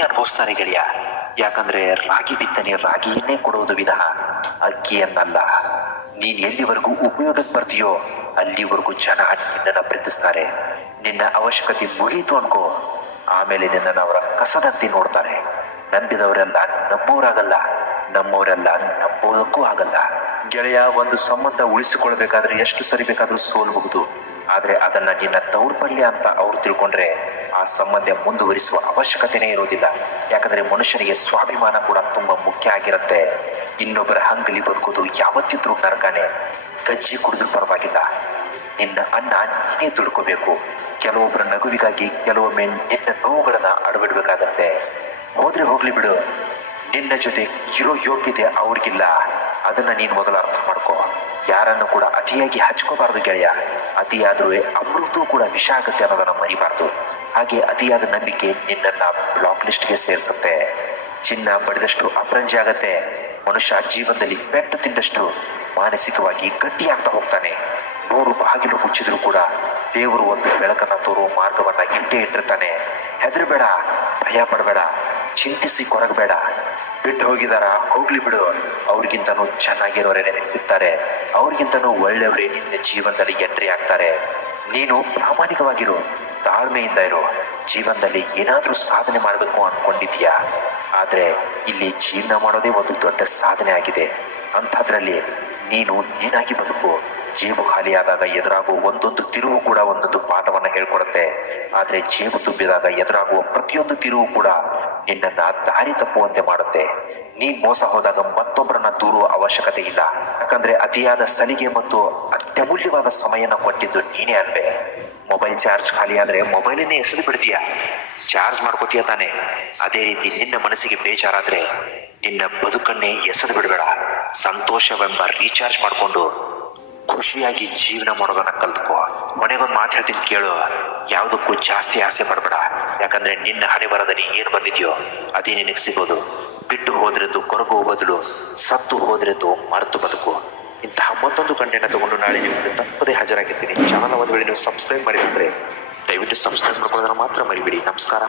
ತುಂಬಾನೇ ಅನುಭವಿಸ್ತಾರೆ ಗೆಳೆಯ. ಯಾಕಂದ್ರೆ ರಾಗಿ ಬಿತ್ತನೆ ರಾಗಿಯನ್ನೇ ಕೊಡುವುದು ವಿನಃ ಅಕ್ಕಿಯನ್ನಲ್ಲ. ನೀನ್ ಎಲ್ಲಿವರೆಗೂ ಉಪಯೋಗಕ್ಕೆ ಬರ್ತೀಯೋ ಅಲ್ಲಿವರೆಗೂ ಜನ ನಿನ್ನನ್ನು ಪ್ರೀತಿಸ್ತಾರೆ. ನಿನ್ನ ಅವಶ್ಯಕತೆ ಮುಗೀತು ಅನ್ಕೋ, ಆಮೇಲೆ ನಿನ್ನನ್ನು ಅವರ ಕಸದಂತೆ ನೋಡ್ತಾರೆ. ನಂಬಿದವರೆಲ್ಲ ನಮ್ಮವರಾಗಲ್ಲ, ನಮ್ಮವರೆಲ್ಲ ನಂಬೋದಕ್ಕೂ ಆಗಲ್ಲ. ಗೆಳೆಯ, ಒಂದು ಸಂಬಂಧ ಉಳಿಸಿಕೊಳ್ಬೇಕಾದ್ರೆ ಎಷ್ಟು ಸರಿ ಬೇಕಾದ್ರೂ ಸೋಲ್ಬಹುದು. ಆದ್ರೆ ಅದನ್ನ ನಿನ್ನ ದೌರ್ಬಲ್ಯ ಅಂತ ಅವ್ರು ತಿಳ್ಕೊಂಡ್ರೆ ಆ ಸಂಬಂಧ ಮುಂದುವರಿಸುವ ಅವಶ್ಯಕತೆನೇ ಇರೋದಿಲ್ಲ. ಯಾಕಂದ್ರೆ ಮನುಷ್ಯನಿಗೆ ಸ್ವಾಭಿಮಾನ ಕೂಡ ತುಂಬಾ ಮುಖ್ಯ ಆಗಿರುತ್ತೆ. ಇನ್ನೊಬ್ಬರ ಹಂಗಲಿ ಬದುಕೋದು ಯಾವತ್ತಿದ್ರೂ ನರಕನೇ. ಗಜ್ಜಿ ಕುಡಿದ್ರೂ ಪರವಾಗಿಲ್ಲ, ನಿನ್ನ ಅನ್ನ ನೀನೇ ದುಡ್ಕೋಬೇಕು. ಕೆಲವೊಬ್ಬರ ನಗುವಿಗಾಗಿ ಕೆಲವೊಮ್ಮೆ ನಿನ್ನ ನೋವುಗಳನ್ನ ಅಡಬಿಡ್ಬೇಕಾಗತ್ತೆ. ಹೋದ್ರೆ ಹೋಗ್ಲಿ ಬಿಡು, ನಿನ್ನ ಜೊತೆ ಇರೋ ಯೋಗ್ಯತೆ ಅವ್ರಿಗಿಲ್ಲ. ಅದನ್ನ ನೀನು ಮೊದಲು ಅರ್ಥ ಮಾಡ್ಕೋ. ಯಾರನ್ನು ಕೂಡ ಅತಿಯಾಗಿ ಹಚ್ಕೋಬಾರ್ದು ಗೆಳೆಯ. ಅತಿಯಾದ್ರೂ ಅಮೃತೂ ಕೂಡ ವಿಷ ಆಗುತ್ತೆ ಅನ್ನೋದನ್ನ ಮರಿಬಾರ್ದು. ಹಾಗೆ ಅತಿಯಾದ ನಂಬಿಕೆ ನಿನ್ನನ್ನ ಬ್ಲಾಕ್ ಲಿಸ್ಟ್ಗೆ ಸೇರಿಸುತ್ತೆ. ಚಿನ್ನ ಪಡೆದಷ್ಟು ಅಪರಂಜಿ ಆಗತ್ತೆ. ಮನುಷ್ಯ ಜೀವನದಲ್ಲಿ ಪೆಟ್ಟು ತಿಂದಷ್ಟು ಮಾನಸಿಕವಾಗಿ ಗಟ್ಟಿಯಾಗ್ತಾ ಹೋಗ್ತಾನೆ. 100 ಬಾಗಿಲು ಮುಚ್ಚಿದ್ರು ಕೂಡ ದೇವರು ಒಂದು ಬೆಳಕನ್ನ ತೋರುವ ಮಾರ್ಗವನ್ನ ಇಟ್ಟೇ ಇಟ್ಟಿರ್ತಾನೆ. ಹೆದರಬೇಡ, ಭಯ ಪಡಬೇಡ, ಚಿಂತಿಸಿ ಕೊರಗಬೇಡ. ಬಿಟ್ಟು ಹೋಗಿದಾರ, ಹೋಗ್ಲಿ ಬಿಡು. ಅವ್ರಿಗಿಂತನೂ ಚೆನ್ನಾಗಿರೋರೇ ನಿನಗೆ ಸಿಗ್ತಾರೆ. ಅವ್ರಿಗಿಂತನೂ ಒಳ್ಳೆಯವರೇ ನಿನ್ನ ಜೀವನದಲ್ಲಿ ಎಂಟ್ರಿ ಆಗ್ತಾರೆ. ನೀನು ಪ್ರಾಮಾಣಿಕವಾಗಿರು, ತಾಳ್ಮೆಯಿಂದ ಇರು. ಜೀವನದಲ್ಲಿ ಏನಾದ್ರೂ ಸಾಧನೆ ಮಾಡಬೇಕು ಅನ್ಕೊಂಡಿದ್ಯಾ, ಆದ್ರೆ ಇಲ್ಲಿ ಜೀವನ ಮಾಡೋದೇ ಒಂದು ದೊಡ್ಡ ಸಾಧನೆ ಆಗಿದೆ. ಅಂಥದ್ರಲ್ಲಿ ನೀನು ನೀನಾಗಿ ಬದುಕು. ಜೇಬು ಖಾಲಿಯಾದಾಗ ಎದುರಾಗುವ ಒಂದೊಂದು ತಿರುವು ಕೂಡ ಒಂದೊಂದು ಪಾಠವನ್ನ ಹೇಳ್ಕೊಡುತ್ತೆ. ಆದ್ರೆ ಜೇಬು ತುಂಬಿದಾಗ ಎದುರಾಗುವ ಪ್ರತಿಯೊಂದು ತಿರುವು ಕೂಡ ನಿನ್ನನ್ನ ದಾರಿ ತಪ್ಪುವಂತೆ ಮಾಡುತ್ತೆ. ನೀ ಮೋಸ ಹೋದಾಗ ಮತ್ತೊಬ್ಬರನ್ನ ದೂರುವ ಅವಶ್ಯಕತೆ ಇಲ್ಲ. ಯಾಕಂದ್ರೆ ಅತಿಯಾದ ಸಲಿಗೆ ಮತ್ತು ಅತ್ಯಮೂಲ್ಯವಾದ ಸಮಯನ ಕೊಟ್ಟಿದ್ದು ನೀನೇ ಅಲ್ವೇ. ಮೊಬೈಲ್ ಚಾರ್ಜ್ ಖಾಲಿ ಆದ್ರೆ ಮೊಬೈಲನ್ನೇ ಎಸೆದು ಬಿಡ್ತೀಯ, ಚಾರ್ಜ್ ಮಾಡ್ಕೋತೀಯ ತಾನೆ. ಅದೇ ರೀತಿ ನಿನ್ನ ಮನಸ್ಸಿಗೆ ಬೇಜಾರಾದ್ರೆ ನಿನ್ನ ಬದುಕನ್ನೇ ಎಸೆದು ಬಿಡಬೇಡ. ಸಂತೋಷವೆಂಬ ರೀಚಾರ್ಜ್ ಮಾಡಿಕೊಂಡು ಖುಷಿಯಾಗಿ ಜೀವನ ಮಾಡೋದನ್ನ ಕಲ್ತ್ಕೋ. ಕೊನೆಗೊಂದು ಮಾತು ಹೇಳ್ತೀನಿ ಕೇಳು, ಯಾವುದಕ್ಕೂ ಜಾಸ್ತಿ ಆಸೆ ಪಡಬೇಡ. ಯಾಕಂದ್ರೆ ನಿನ್ನ ಹಣೆ ಬರದಲ್ಲಿ ಏನು ಬಂದಿದೆಯೋ ಅದೇ ನಿನಗೆ ಸಿಗೋದು. ಬಿಟ್ಟು ಹೋದ್ರೆಂದು ಕೊರಗುವ ಬದಲು ಸತ್ತು ಹೋದ್ರೆಂದು ಮರೆತು ಬದುಕು. ಇಂತಹ ಮತ್ತೊಂದು ಕಂಟೆಂಟ್ ತಗೊಂಡು ನಾಳೆ ನಿಮಗೆ ತಪ್ಪದೇ ಹಾಜರಾಗಿರ್ತೀನಿ. ಚಾನಲ್ ಒಂದು ವೇಳೆ ನೀವು ಸಬ್ಸ್ಕ್ರೈಬ್ ಮಾಡಿದ್ರೆ ದಯವಿಟ್ಟು ಸಬ್ಸ್ಕ್ರೈಬ್ ಮಾಡ್ಕೊಳ್ಳೋದನ್ನ ಮಾತ್ರ ಮರಿಬೇಡಿ. ನಮಸ್ಕಾರ.